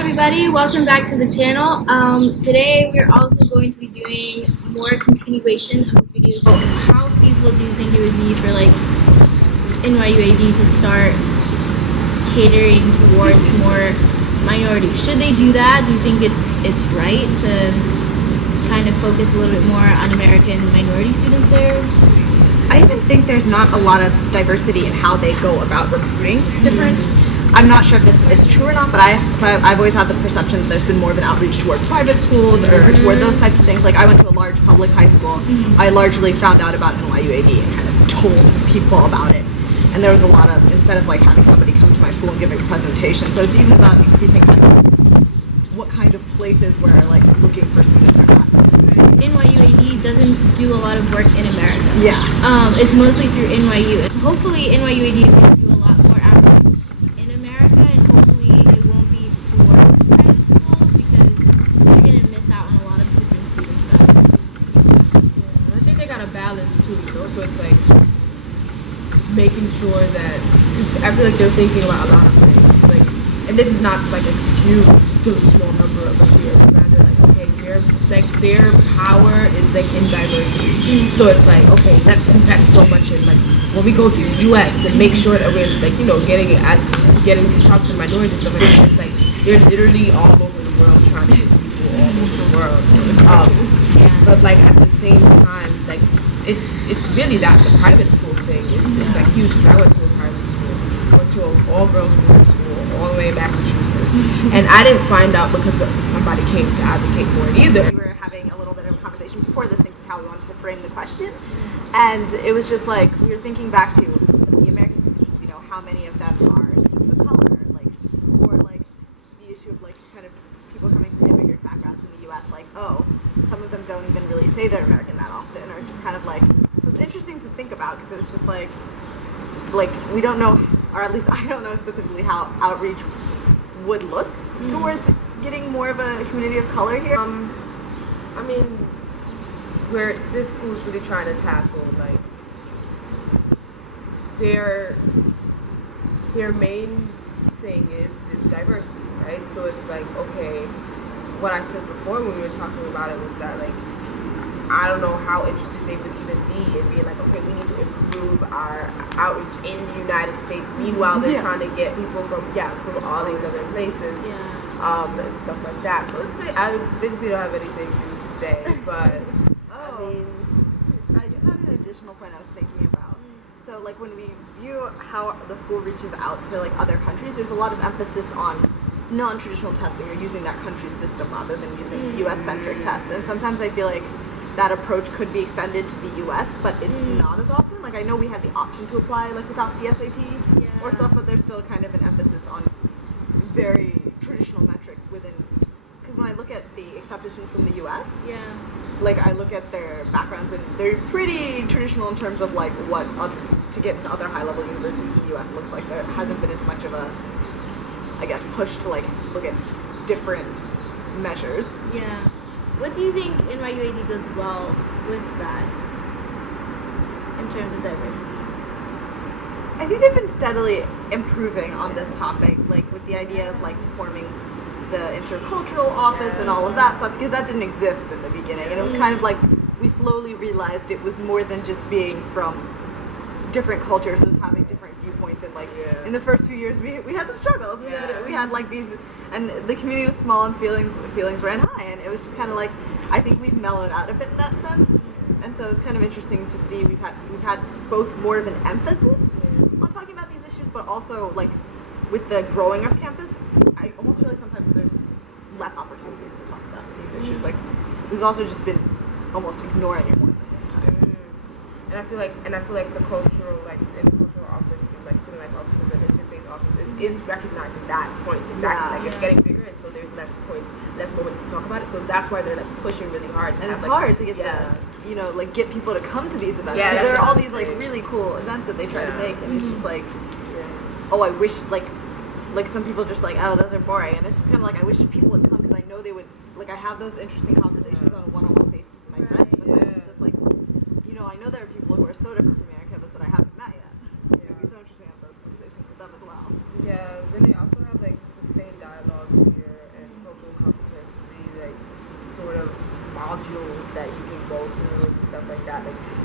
everybody, welcome back to the channel. Today we're also going to be doing more continuation of videos. So how feasible do you think it would be for like NYUAD to start catering towards more minorities? Should they do that? Do you think it's right to kind of focus a little bit more on American minority students there? I even think there's not a lot of diversity in how they go about recruiting different. I'm not sure if this is true or not, but I've always had the perception that there's been more of an outreach toward private schools or toward those types of things. Like I went to a large public high school. I largely found out about NYUAD and kind of told people about it. And there was a lot of, instead of like having somebody come to my school and giving a presentation, so it's even about increasing kind of what kind of places where like looking for students are passing. NYUAD doesn't do a lot of work in America. Yeah. It's mostly through NYU. Hopefully NYUAD is going to do a lot more outreach in America, and hopefully it won't be towards private schools because you're going to miss out on a lot of different students. Yeah, I think they got a balance too, you know, so it's like making sure that, because I feel like they're thinking about a lot of things, like, and this is not to like excuse still a small number of us here, but rather like, okay, their power is like in diversity. So it's like, okay, let's invest so much in like when we go to the US and make sure that we're like, you know, getting to talk to minorities and stuff like that. It's like they're literally all over the world trying to get people all over the world. But like at the same time, like it's really that the private school thing is like huge, because I went to a private school. I went to an all-girls boarding school all the way in Massachusetts, and I didn't find out because somebody came to advocate for it either. We were having a little bit of a conversation before this, thinking how we wanted to frame the question, and it was just like we were thinking back to the American students. You know, how many of them are students of color, like, or like the issue of like kind of people coming from immigrant backgrounds in the U.S. Like, oh, some of them don't even really say they're American that often, or just kind of like, so it's interesting to think about because it's just like we don't know, or at least I don't know specifically how outreach would look towards getting more of a community of color here. I mean, where this school's really trying to tackle like their main thing is diversity, right? So it's like, okay, what I said before when we were talking about it was that like I don't know how interested they would even be in being like, okay, we need to improve our outreach in the United States. Meanwhile, they're trying to get people from all these other places, and stuff like that. So it's really, I basically don't have anything to say, but I mean, I just had an additional point I was thinking about. So like when we view how the school reaches out to like other countries, there's a lot of emphasis on non-traditional testing or using that country's system rather than using US-centric tests. And sometimes I feel like that approach could be extended to the US, but it's not as often. Like I know we had the option to apply like without the SAT or stuff, but there's still kind of an emphasis on very traditional metrics within. Because when I look at the acceptances from the US, like I look at their backgrounds and they're pretty traditional in terms of like what to get into other high-level universities in the US looks like. There hasn't been as much of a, I guess, push to like look at different measures. Yeah. What do you think NYUAD does well with that in terms of diversity? I think they've been steadily improving on this topic, like with the idea of like forming the intercultural office and all of that stuff, because that didn't exist in the beginning, and it was kind of like we slowly realized it was more than just being from different cultures, it was having different viewpoints, and like in the first few years we had some struggles. We had like these, and the community was small and feelings ran high, and it was just kind of like I think we've mellowed out a bit in that sense, and so it's kind of interesting to see we've had both more of an emphasis on talking about these issues, but also like with the growing of campus, I almost feel like sometimes there's less opportunities to talk about these issues. Like we've also just been almost ignoring it more at the same time. And I feel like the cultural office, like student life offices and interfaith offices is recognizing that point exactly. Like it's getting bigger, and so there's less moments to talk about it. So that's why they're like pushing really hard. And it's hard to get like get people to come to these events, because there are all these like really cool events that they try to make, and it's just like, oh, I wish like some people just like, oh, those are boring, and it's just kind of like I wish people would come because I know they would, like I have those interesting conversations on a one-on-one basis with my friends, but then it's just like, you know, I know there are people who are so different from me on campus that I haven't met yet. It would be so interesting to have those conversations with them as well. Yeah, then they also have like sustained dialogues here,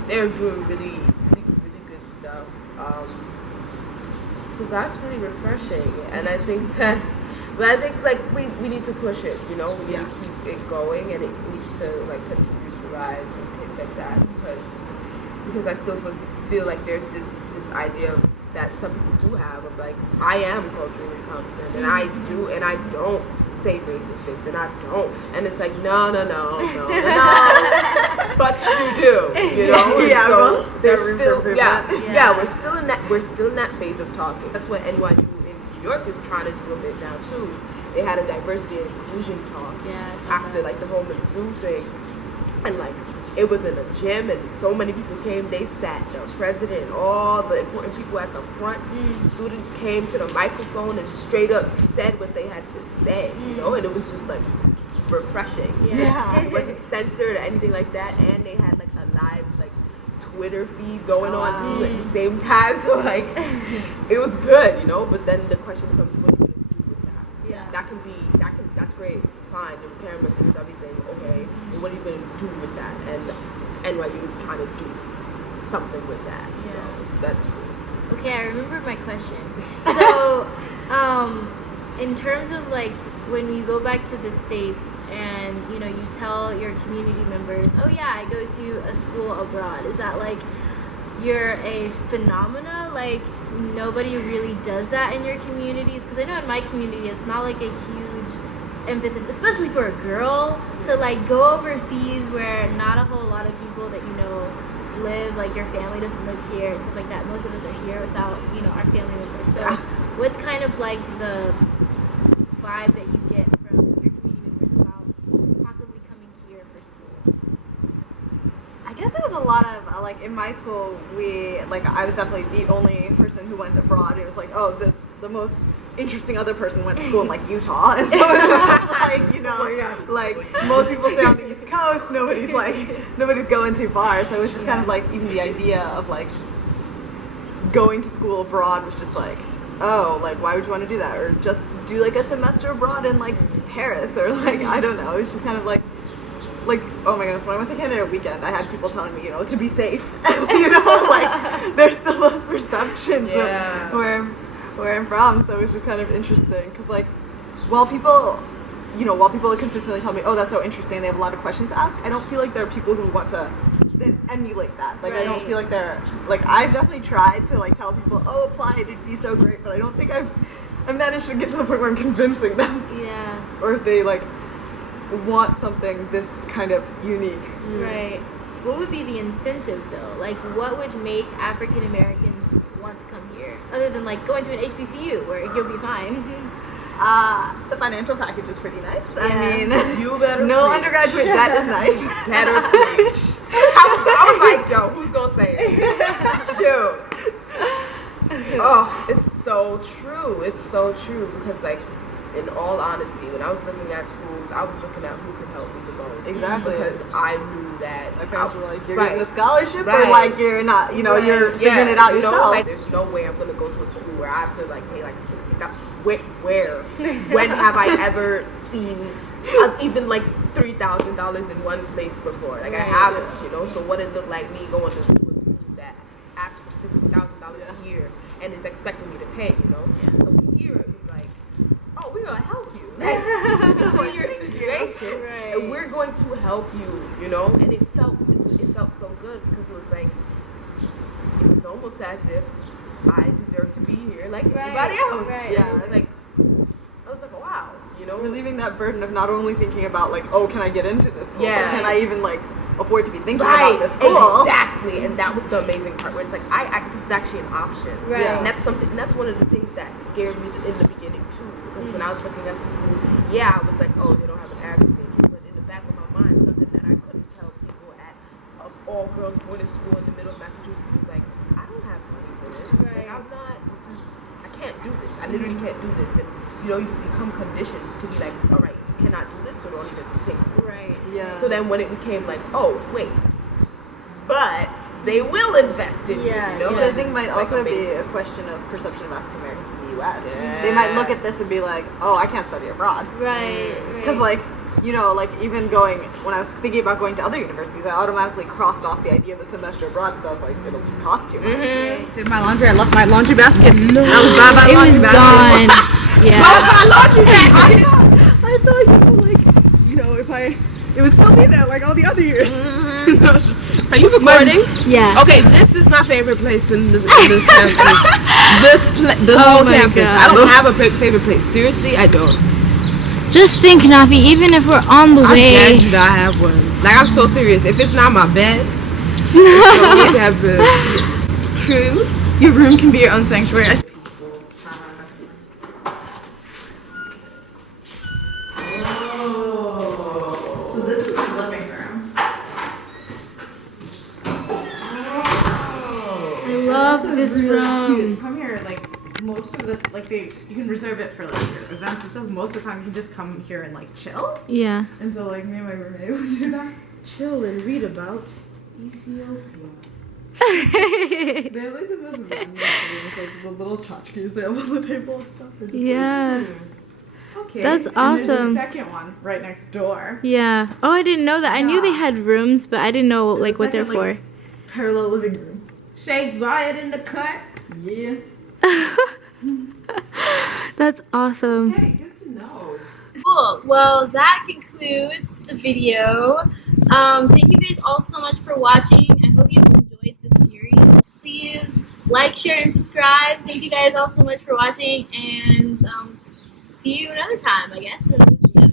they're doing really good stuff. So that's really refreshing, and I think that, but I think like we need to push it. You know, we need to keep it going, and it needs to like continue to rise and things like that because I still feel like there's this idea that some people do have of like, I am culturally competent and I don't say racist things and I don't, and it's like no but you do, you know. Yeah, so there's still we're still in that phase of talking. That's what NYU in New York is trying to do a bit now too. They had a diversity and inclusion talk after like the whole Mizzou thing, and like it was in a gym and so many people came. They sat the president, all the important people at the front. Students came to the microphone and straight up said what they had to say, you know, and it was just like refreshing. It wasn't censored or anything like that, and they had like a live like Twitter feed going on too at the same time, so like it was good, you know. But then the question becomes, what are you gonna do with that? That's great, fine, the repairment is everything, okay, and what are you going to do with that? And NYU is trying to do something with that, so that's cool. Okay, I remember my question. So, in terms of like when you go back to the States and you know you tell your community members, oh yeah, I go to a school abroad, is that like you're a phenomena, like nobody really does that in your communities? Because I know in my community it's not like a huge emphasis, especially for a girl, to like go overseas where not a whole lot of people that you know live, like your family doesn't live here, stuff like that. Most of us are here without, you know, our family members. So what's kind of like the vibe that you get from your community members about possibly coming here for school? I guess it was a lot of like in my school, I was definitely the only person who went abroad. It was like, oh, the most interesting other person went to school in like Utah, and so it was just like, you know, like most people stay on the East Coast. Nobody's going too far. So it was just kind of like even the idea of like going to school abroad was just like, oh, like why would you want to do that, or just do like a semester abroad in like Paris, or like I don't know. It's just kind of like oh my goodness, when I went to Canada weekend, I had people telling me, you know, to be safe. You know, like there's still those perceptions of where I'm from, so it was just kind of interesting because like while people consistently tell me, oh, that's so interesting, they have a lot of questions to ask, I don't feel like there are people who want to then emulate that. Like I don't feel like they're like, I've definitely tried to like tell people, oh, apply, it'd be so great, but I don't think I'm managed to get to the point where I'm convincing them. Or if they like want something this kind of unique. Right. What would be the incentive though? Like what would make African Americans want to come here, other than like going to an HBCU where you'll be fine? The financial package is pretty nice. I mean, you better no preach. undergraduate debt is nice. Better preach. I was like, yo, who's gonna say it? Shoot. Oh, it's so true. It's so true because like, in all honesty, when I was looking at schools, I was looking at who could help me the most. Exactly. Because I knew that my parents were like, you're getting a scholarship, or like you're not, you know, you're figuring Yeah, it out you know, yourself. like, there's no way I'm gonna go to a school where I have to like pay like $60,000. Where? When have I ever seen even like $3,000 in one place before? Like I haven't, you know. So what it looked like me going to a school that asks for $60,000 a year and is expecting me to pay, you know. So here it was like, oh, we're gonna help you. Like, we see your situation, and we're going to help you, you know. And it felt so good because it was like, it was almost as if I deserve to be here like everybody else. Yeah, it was like, I was like, wow, you know, relieving that burden of not only thinking about like, oh, can I get into this school, but can I even like afford to be thinking about this school? Exactly. And that was the amazing part where it's like, this is actually an option. And that's one of the things that scared me in the beginning too, because when I was looking at the school, I was like, oh, they don't have an Arabic major, but in the back of my mind, something that I couldn't tell people at all girls boarding school in the middle of Massachusetts was like, I don't have money for this. Like, I can't do this. I literally can't do this. And you know, you become conditioned to be like, all right, you cannot do this, so don't even think. So then when it became like, oh, wait, but they will invest in you, you know? Which I think might also be a question of perception of African Americans in the U.S. They might look at this and be like, oh, I can't study abroad. Right. Because like, you know, like even when I was thinking about going to other universities, I automatically crossed off the idea of a semester abroad because I was like, it'll just cost too much. Did my laundry. I left my laundry basket. No. I was bad by It laundry was basket. gone. Yeah. My laundry basket. I thought, you know, if it would still be there like all the other years. Are you recording? Yeah. Okay, this is my favorite place in the campus. The Oh whole my campus. God. I don't have a favorite place. Seriously, I don't. Just think, Nafi, even if we're on the I'm way. glad you not have one. Like, I'm so serious. If it's not my bed, it's the whole campus. True. Your room can be your own sanctuary. So this is the living room. I love this room. Cute. Come here, like most of the you can reserve it for like your events and stuff. Most of the time, you can just come here and like chill. Yeah. And so like me and my roommate would do that. Chill and read about Ethiopia. They have like the most random things, like the little tchotchkes they have on the table and stuff. They're just Yeah. Okay. That's and awesome. There's a second one right next door. Yeah. Oh, I didn't know that. I knew they Yeah. had rooms, but I didn't know There's like a what they're second, like, for. Parallel living room. Shades riot in the cut. Yeah. That's awesome. Hey, good to know. Cool. Well, that concludes the video. Thank you guys all so much for watching. I hope you enjoyed this series. Please like, share, and subscribe. Thank you guys all so much for watching, and see you another time, I guess, in another video.